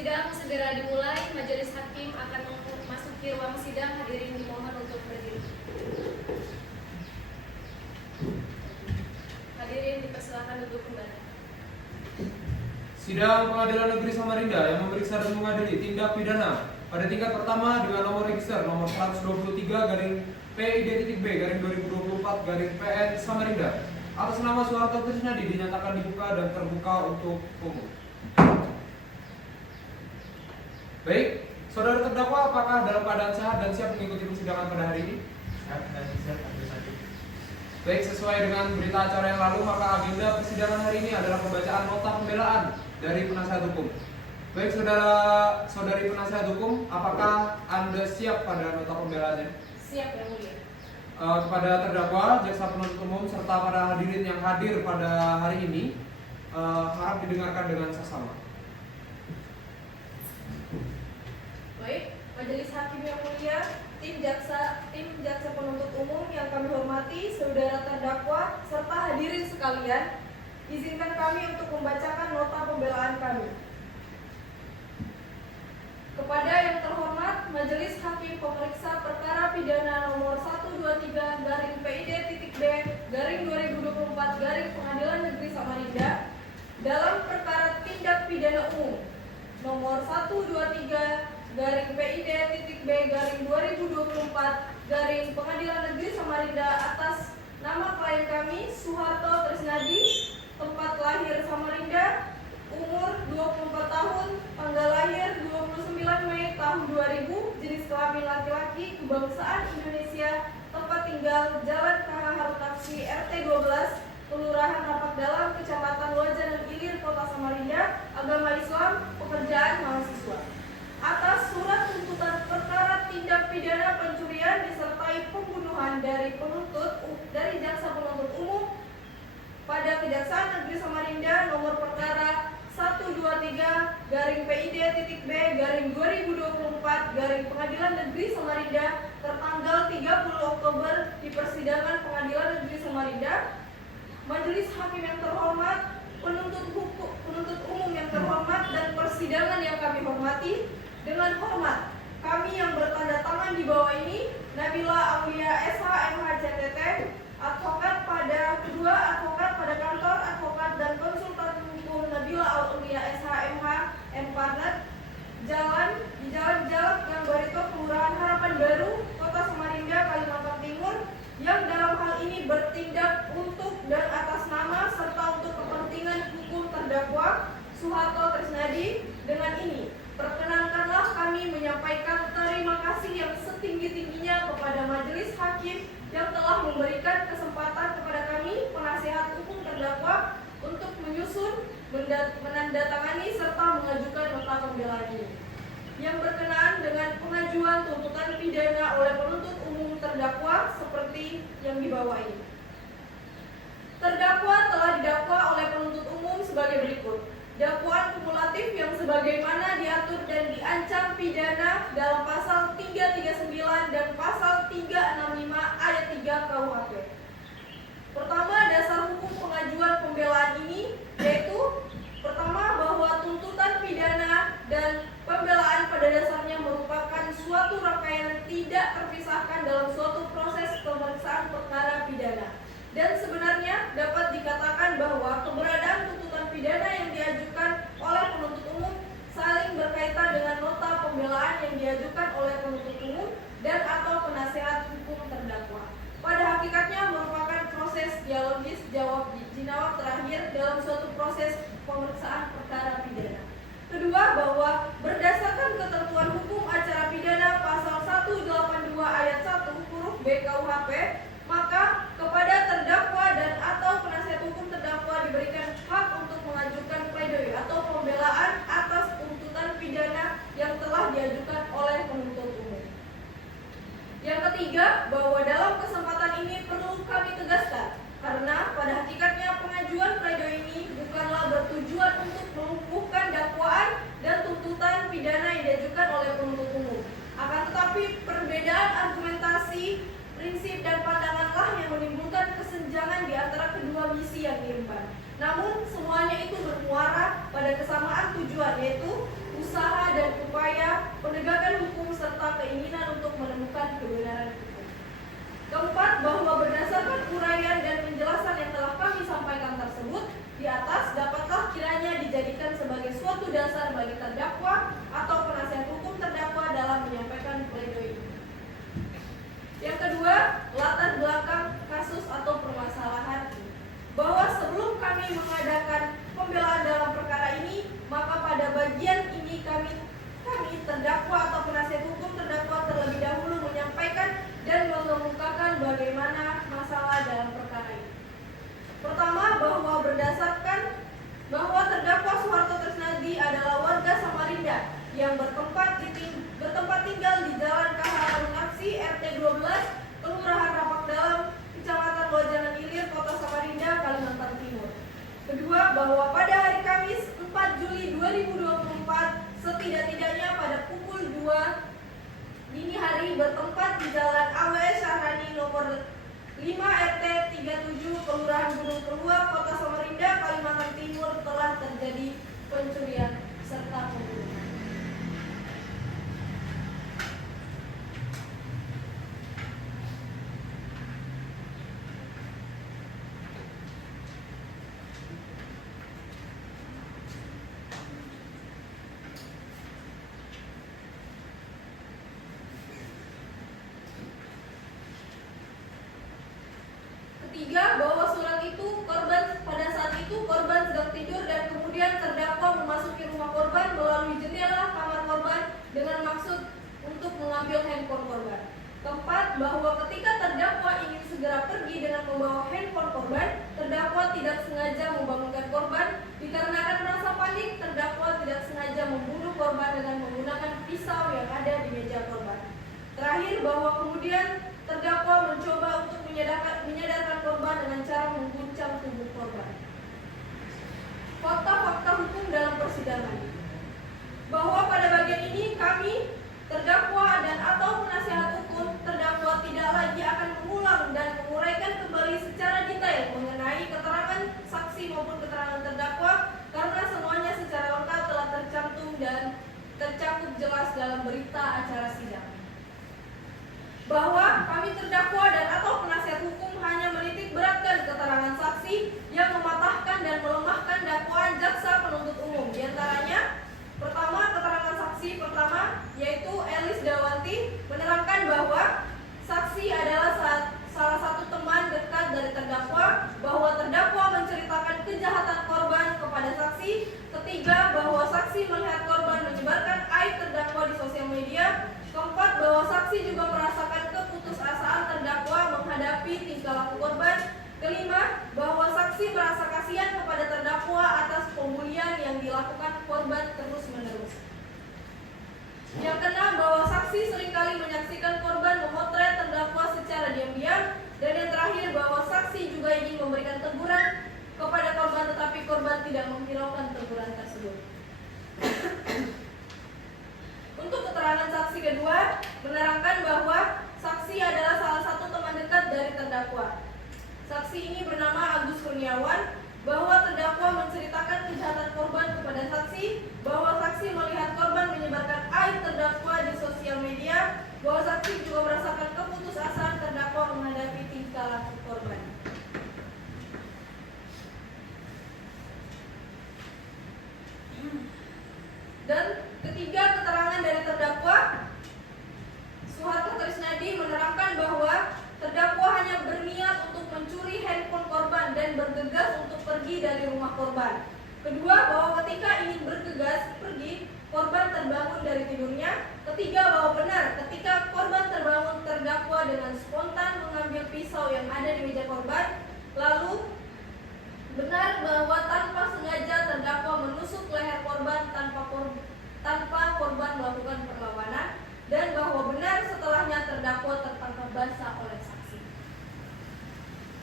Sidang segera dimulai. Majelis hakim akan memasuki ruang sidang. Hadirin dimohon untuk berdiri. Hadirin dipersilakan duduk kembali. Sidang Pengadilan Negeri Samarinda yang memeriksa dan mengadili tindak pidana pada tingkat pertama dengan nomor register nomor 123/PID-B/2024/PN Samarinda atas nama Soeharto Trisnadi dinyatakan dibuka dan terbuka untuk umum. Baik, saudara terdakwa apakah dalam keadaan sehat dan siap mengikuti persidangan pada hari ini? Sehat dan siap tentu saja. Baik, sesuai dengan berita acara yang lalu, maka agenda persidangan hari ini adalah pembacaan nota pembelaan dari penasihat hukum. Baik, saudari penasihat hukum, apakah Anda siap pada nota pembelaannya? Siap, Yang Mulia. Kepada terdakwa, jaksa penuntut umum, serta para hadirin yang hadir pada hari ini, harap didengarkan dengan seksama. Baik, Majelis Hakim yang mulia, tim jaksa penuntut umum yang kami hormati, saudara terdakwa, serta hadirin sekalian, izinkan kami untuk membacakan nota pembelaan kami. Kepada yang terhormat Majelis Hakim Pemeriksa Perkara Pidana nomor 123/PID-B/2024 Samarinda dalam perkara tindak pidana umum nomor 123/PID-B/2024 Samarinda atas nama klien kami Soeharto Trisnadi, tempat lahir Samarinda, umur 24 tahun, tanggal lahir 29 Mei tahun 2000, jenis kelamin laki-laki, kebangsaan Indonesia, tempat tinggal Jalan KH Harutapsi RT 12, Kelurahan Rapak Dalam, Kecamatan Wajanan Ilir, Kota Samarinda, agama Islam, pekerjaan mahasiswa. Atas surat tuntutan perkara tindak pidana pencurian disertai pembunuhan dari jaksa penuntut umum pada Kejaksaan Negeri Samarinda nomor perkara 123/PID-B/2024 Negeri Samarinda tertanggal 30 Oktober di persidangan Pengadilan Negeri Samarinda. Majelis Hakim yang terhormat, penuntut umum yang terhormat, dan persidangan yang kami hormati, dengan hormat kami yang bertanda tangan di bawah ini, Nabila Aulia SH MH CTT, advokat pada kantor advokat dan konsultan hukum Nabila Aulia SH MH Mparnet, di Jalan Gang Barito, Kelurahan Harapan Baru, Kota Samarinda, Kalimantan Timur, yang dalam hal ini bertindak untuk dan atas nama serta untuk kepentingan hukum terdakwa Soeharto Trisnadi. Dengan ini, perkenankanlah kami menyampaikan terima kasih yang setinggi-tingginya kepada Majelis Hakim yang telah memberikan kesempatan kepada kami, penasihat hukum terdakwa, untuk menyusun, menandatangani, serta mengajukan nota pembelaan ini, yang berkenaan dengan pengajuan tuntutan pidana oleh penuntut umum terdakwa seperti yang di bawah ini. Terdakwa telah didakwa oleh penuntut umum sebagai berikut. Dakwaan kumulatif yang sebagaimana diatur dan diancam pidana dalam pasal 339 dan pasal 365 ayat 3 KUHP. Pertama, dasar hukum pengajuan pembelaan ini yaitu pertama, bahwa tuntutan pidana dan pembelaan pada dasarnya merupakan suatu rangkaian tidak terpisahkan dalam suatu proses pemeriksaan perkara pidana. Dan sebenarnya dapat dikatakan bahwa keberadaan tuntutan pidana yang diajukan oleh penuntut umum saling berkaitan dengan nota pembelaan yang diajukan oleh penuntut umum dan atau penasehat hukum terdakwa. Pada hakikatnya merupakan proses dialogis jawab terakhir dalam suatu proses pemeriksaan perkara pidana. Kedua, bahwa berdasarkan ketentuan hukum acara pidana pasal 182 ayat 1 huruf B KUHP, maka kepada terdakwa dan atau penasihat hukum terdakwa diberikan hak untuk mengajukan pledoi atau pembelaan atas tuntutan pidana yang telah diajukan oleh penuntut umum. Yang ketiga, bahwa dalam kesempatan ini perlu kami tegaskan, karena pada hakikatnya pengajuan pledoi ini bukanlah bertujuan untuk melumpuhkan dakwaan dan tuntutan pidana yang diajukan oleh penuntut umum. Akan tetapi perbedaan argumentasi, prinsip, dan pandanganlah yang menimbulkan kesenjangan di antara kedua misi yang diemban. Namun semuanya itu bermuara pada kesamaan tujuan, yaitu usaha Keempat, bahwa berdasarkan uraian dan penjelasan yang telah kami sampaikan tersebut di atas dapatlah kiranya dijadikan sebagai suatu dasar bagi terdakwa atau penasihat hukum terdakwa dalam menyampaikan pledoi. Yang kedua, latar belakang kasus atau permasalahan ini. Bahwa sebelum kami mengadakan pembelaan dalam perkara ini, maka pada bagian ini kami terdakwa atau penasihat hukum terdakwa terlebih dahulu menyampaikan dan mengemukakan bagaimana masalah dalam perkara ini. Pertama, bahwa berdasarkan bahwa terdakwa Soeharto Trisnadi adalah warga Samarinda yang bertempat tinggal di Jalan KH Harun Aksi RT 12 Kelurahan Rapak Dalam Kecamatan Lojanan Ilir Kota Samarinda Kalimantan Timur. Kedua, bahwa pada hari Kamis 4 Juli 2024 setidak-tidaknya pada pukul 2 dini hari bertempat di Jalan AW Syahrani nomor 5 RT 37 Kelurahan Gunung Keluar Kota Samarinda Kalimantan Timur telah terjadi pencurian serta pembunuhan. Ketiga, bahwa surat itu pada saat itu korban sedang tidur dan kemudian terdakwa memasuki rumah korban melalui jendela kamar korban dengan maksud untuk mengambil handphone korban. Keempat, bahwa ketika terdakwa ingin segera pergi dengan membawa handphone korban, terdakwa tidak sengaja membangunkan korban dikarenakan merasa panik. Terdakwa tidak sengaja membunuh korban dengan menggunakan pisau yang ada di meja korban. Terakhir, bahwa kemudian terdakwa mencoba untuk menyadarkan korban dengan cara mengguncang tubuh korban. Fakta-fakta hukum dalam persidangan. Bahwa pada bagian ini kami, terdakwa dan atau penasihat hukum terdakwa tidak lagi akan mengulang dan menguraikan kembali secara detail mengenai keterangan saksi maupun keterangan terdakwa karena semuanya secara lengkap telah tercantum dan tercakup jelas dalam berita acara sidang. Bahwa kami terdakwa dan atau penasihat hukum hanya menitik beratkan keterangan saksi yang mematahkan dan melemahkan dakwaan jaksa penuntut umum. Di antaranya, pertama, keterangan saksi pertama yaitu Elis Dawanti menerangkan bahwa saksi adalah salah satu teman dekat dari terdakwa, bahwa terdakwa menceritakan kejahatan korban kepada saksi. Ketiga, bahwa saksi melihat korban menyebarkan aib terdakwa di sosial media. Keempat, bahwa saksi juga merasakan keputusasaan terdakwa menghadapi tingkah laku korban. Kelima, bahwa saksi merasa kasihan kepada terdakwa atas pembulian yang dilakukan korban terus-menerus. Yang keenam, bahwa saksi seringkali menyaksikan korban memotret terdakwa secara diam-diam. Dan yang terakhir, bahwa saksi juga ingin memberikan teguran kepada korban tetapi korban tidak menghiraukan teguran tersebut. Untuk keterangan saksi kedua, menerangkan bahwa saksi adalah salah satu teman dekat dari terdakwa. Saksi ini bernama Agus Kurniawan, bahwa terdakwa menceritakan kejahatan korban kepada saksi, bahwa saksi melihat korban menyebarkan aib terdakwa di sosial media, bahwa saksi juga merasakan keputusasaan terdakwa menghadapi tingkah laku korban. Dan ketiga, keterangan dari terdakwa Soeharto Trisnadi menerangkan bahwa terdakwa hanya berniat untuk mencuri handphone korban dan bergegas untuk pergi dari rumah korban. Kedua, bahwa ketika ingin bergegas pergi, korban terbangun dari tidurnya. Ketiga, bahwa benar ketika korban terbangun, terdakwa dengan spontan mengambil pisau yang ada di meja korban. Lalu benar bahwa tanpa sengaja terdakwa menusuk leher korban tanpa korban melakukan perlawanan, dan bahwa benar setelahnya terdakwa tertangkap basah oleh saksi.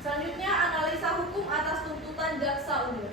Selanjutnya, analisa hukum atas tuntutan jaksa umum.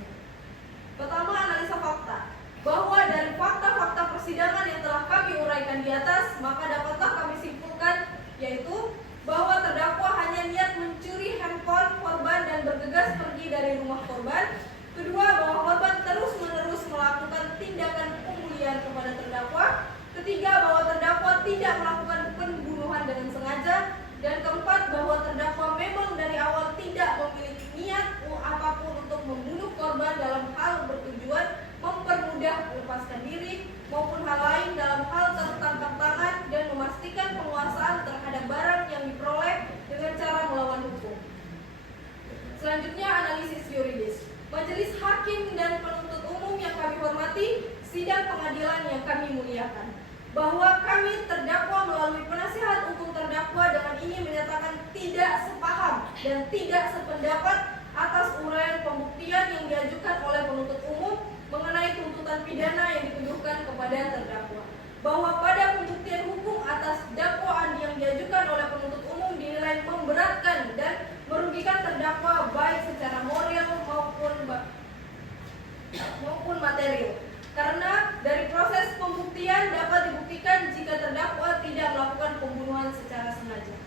Pertama, analisa fakta. Bahwa dari fakta-fakta persidangan yang telah kami uraikan di atas, maka dapatlah kami simpulkan, yaitu bahwa terdakwa hanya niat mencuri handphone korban dan bergegas pergi dari rumah korban. Kedua, bahwa korban terus-menerus melakukan tindakan pembulian kepada terdakwa. Ketiga, bahwa terdakwa tidak melakukan pembunuhan dengan sengaja. Dan keempat, bahwa terdakwa memang dari awal tidak memiliki niat apapun untuk membunuh korban dalam hal bertujuan mempermudah melepaskan diri maupun hal lain dalam hal tertangkap tangan dan memastikan penguasaan terhadap barang yang diperoleh dengan cara melawan hukum. Selanjutnya analisis yuridis. Majelis hakim dan penuntut umum yang kami hormati, sidang pengadilan yang kami muliakan, bahwa kami terdakwa melalui penasihat hukum terdakwa dengan ini menyatakan tidak sepaham dan tidak sependapat atas uraian pembuktian yang diajukan oleh penuntut umum mengenai tuntutan pidana yang dituduhkan kepada terdakwa, bahwa pada pembuktian hukum atas dakwaan yang diajukan oleh penuntut umum dinilai memberatkan dan merugikan terdakwa baik secara moral maupun material. Karena dari proses pembuktian dapat dibuktikan jika terdakwa tidak melakukan pembunuhan secara sengaja.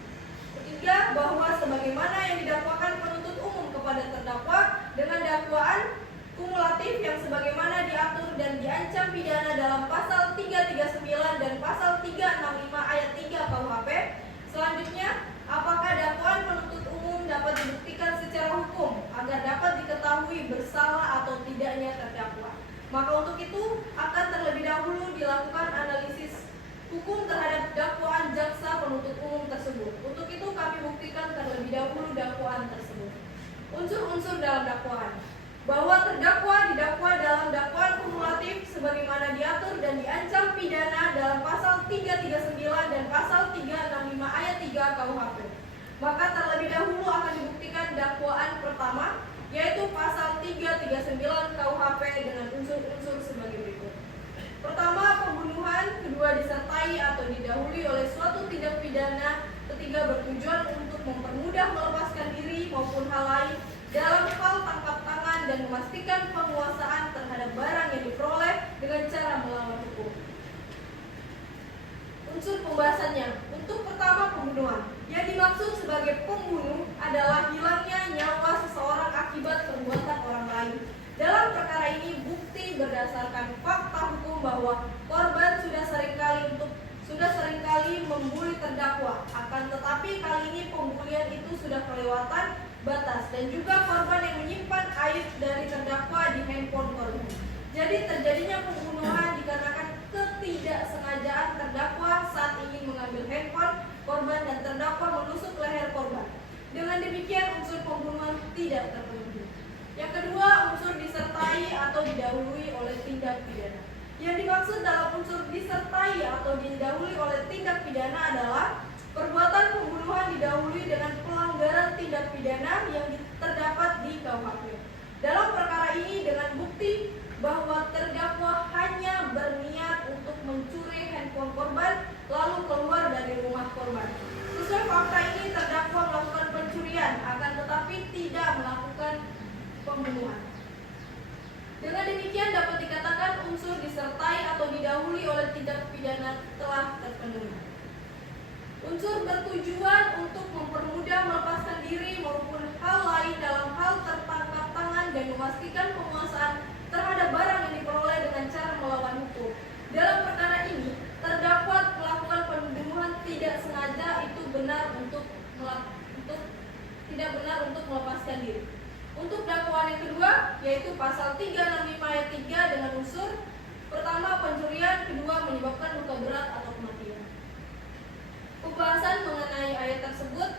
Ketiga, bahwa sebagaimana yang didakwakan penuntut umum kepada terdakwa dengan dakwaan kumulatif yang sebagaimana diatur dan diancam pidana dalam pasal 339 dan pasal 365 ayat 3 KUHP. Selanjutnya, apakah dakwaan penuntut umum dapat dibuktikan secara hukum agar dapat diketahui bersalah atau tidaknya terdakwa. Maka untuk itu akan terlebih dahulu dilakukan analisis hukum terhadap dakwaan jaksa penuntut umum tersebut. Untuk itu kami buktikan terlebih dahulu dakwaan tersebut. Unsur-unsur dalam dakwaan, bahwa terdakwa didakwa dalam dakwaan kumulatif sebagaimana diatur dan diancam pidana dalam pasal 339 dan pasal 365 ayat 3 KUHP. Maka terlebih dahulu akan dibuktikan dakwaan pertama, yaitu pasal 339 KUHP dengan unsur-unsur sebagai berikut. Pertama, pembunuhan. Kedua, disertai atau didahului oleh suatu tindak pidana. Ketiga, bertujuan untuk mempermudah melepaskan diri maupun hal lain dalam hal tangkap tangan dan memastikan penguasaan terhadap barang yang diperoleh dengan cara melawan hukum. Unsur pembahasannya. Untuk pertama, pembunuhan. Yang dimaksud sebagai pembunuh adalah hilangnya nyawa seseorang akibat perbuatan orang lain. Dalam perkara ini, bukti berdasarkan fakta hukum bahwa korban sudah seringkali membuli terdakwa. Akan tetapi kali ini pembulian itu sudah kelewatan batas dan juga korban yang menyimpan aib dari terdakwa di handphone korban. Jadi terjadinya pembunuhan dikarenakan ketidaksengajaan terdakwa saat ingin mengambil handphone korban dan terdakwa menusuk leher korban. Dengan demikian unsur pembunuhan tidak terpenuhi. Yang kedua, unsur disertai atau didahului oleh tindak pidana. Yang dimaksud dalam unsur disertai atau didahului oleh tindak pidana adalah perbuatan pembunuhan didahului dengan pelanggaran tindak pidana yang terdapat di KUHP. Dalam perkara ini dengan bukti bahwa terdakwa hanya berniat untuk mencuri handphone korban lalu keluar dari rumah korban. Sesuai fakta ini terdakwa melakukan pencurian akan tetapi tidak melakukan pembunuhan. Dengan demikian dapat dikatakan unsur disertai atau didahului oleh tindak pidana telah terpenuhi. Unsur bertujuan untuk mempermudah melepaskan diri maupun hal lain dalam hal tertangkap tangan dan memastikan penguasaan terhadap barang yang diperoleh dengan cara melawan hukum. Dalam perkara ini, terdakwa melakukan pembunuhan tidak sengaja itu tidak benar untuk melepaskan diri. Untuk dakwaan yang kedua, yaitu pasal 365 ayat 3 dengan unsur pertama pencurian, kedua menyebabkan luka berat atau kematian. Pembahasan mengenai ayat tersebut,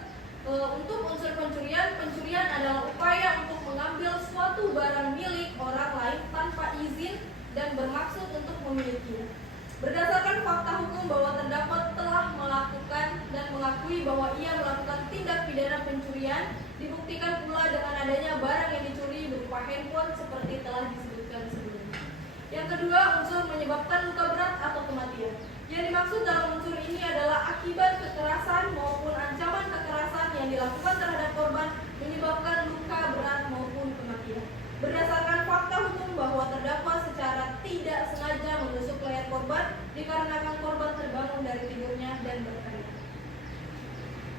untuk unsur pencurian adalah upaya untuk mengambil suatu barang milik orang lain tanpa izin dan bermaksud untuk memilikinya. Berdasarkan fakta hukum bahwa terdakwa telah melakukan dan mengakui bahwa ia melakukan tindak pidana pencurian, dibuktikan pula dengan adanya barang yang dicuri berupa handphone seperti telah disebutkan sebelumnya. Yang kedua, unsur menyebabkan luka berat atau kematian. Yang dimaksud dalam unsur ini adalah akibat kekerasan maupun ancaman kekerasan yang dilakukan terhadap korban menyebabkan luka berat maupun kematian. Berdasarkan fakta hukum bahwa terdakwa secara tidak sengaja menusuk leher korban dikarenakan korban terbangun dari tidurnya dan berteriak.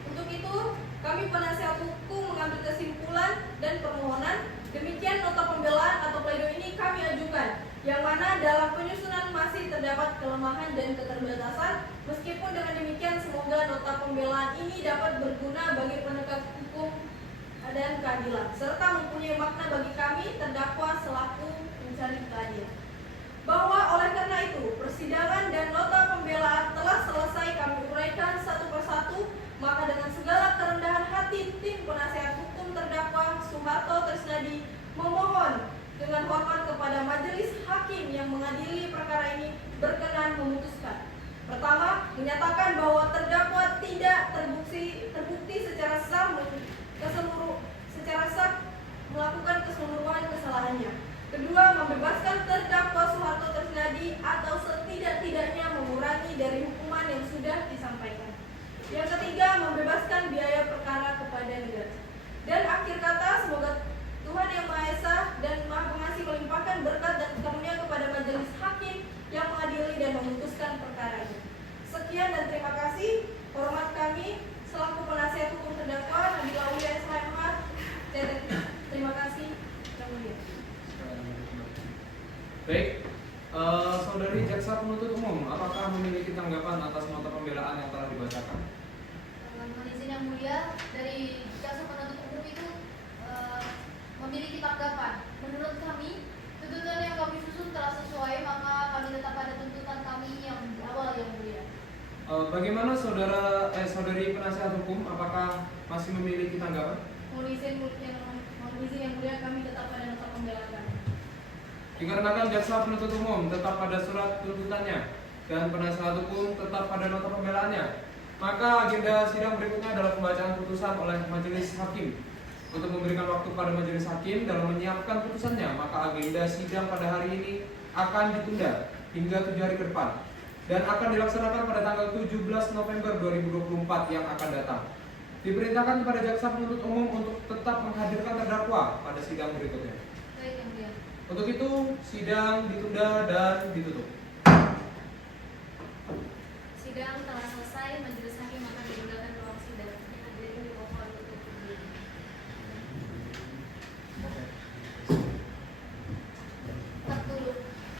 Untuk itu, kami penasihat hukum mengambil kesimpulan dan permohonan. Demikian nota pembelaan atau pledoi ini kami ajukan, yang mana dalam penyusunan masih terdapat kelemahan dan keterbatasan. Meskipun dengan demikian, semoga nota pembelaan ini dapat berguna bagi penegak hukum dan keadilan, serta mempunyai makna bagi kami terdakwa selaku mencari keadilan. Bahwa oleh karena itu, persidangan dan nota pembelaan telah selesai kami uraikan satu persatu, maka dengan segala kerendahan hati tim penasehat hukum terdakwa Soeharto Trisnadi memohon dengan hormat kepada majelis hakim yang mengadili perkara ini berkenan memutuskan. Pertama, menyatakan bahwa terdakwa tidak terbukti secara sah melakukan keseluruhan kesalahannya. Kedua, membebaskan terdakwa Soeharto Trisnadi atau setidak-tidaknya mengurangi dari hukuman yang sudah disampaikan. Yang ketiga, membebaskan biaya perkara kepada negara. Dan akhir kata, semoga Tuhan Yang Maha Esa dan Maha Pengasih melimpahkan berkat dan karunia kepada majelis hakim yang mengadili dan memutuskan perkara ini. Sekian dan terima kasih. Hormat kami selaku penasihat hukum terdakwa Nabila Aulia SHMH. Terima kasih. Yang mulia. Baik, saudari jaksa penuntut umum, apakah memiliki tanggapan atas nota pembelaan yang telah dibacakan? Mohon izin yang mulia, dari jaksa penuntut umum itu memiliki tanggapan. Menurut kami, tuntutan yang kami susun telah sesuai, maka kami tetap pada tuntutan kami yang awal yang mulia. Bagaimana saudari penasihat hukum, apakah masih memiliki tanggapan? Mohon izin yang mulia, kami tetap pada nota pembelaan kami. Dikarenakan jaksa penuntut umum tetap pada surat tuntutannya dan penasihat hukum tetap pada nota pembelaannya, maka agenda sidang berikutnya adalah pembacaan putusan oleh majelis hakim. Untuk memberikan waktu pada majelis hakim dalam menyiapkan putusannya, maka agenda sidang pada hari ini akan ditunda hingga 7 hari ke depan dan akan dilaksanakan pada tanggal 17 November 2024 yang akan datang. Diperintahkan kepada jaksa penuntut umum untuk tetap menghadirkan terdakwa pada sidang berikutnya. Baik yang mulia. Untuk itu, sidang ditunda dan ditutup.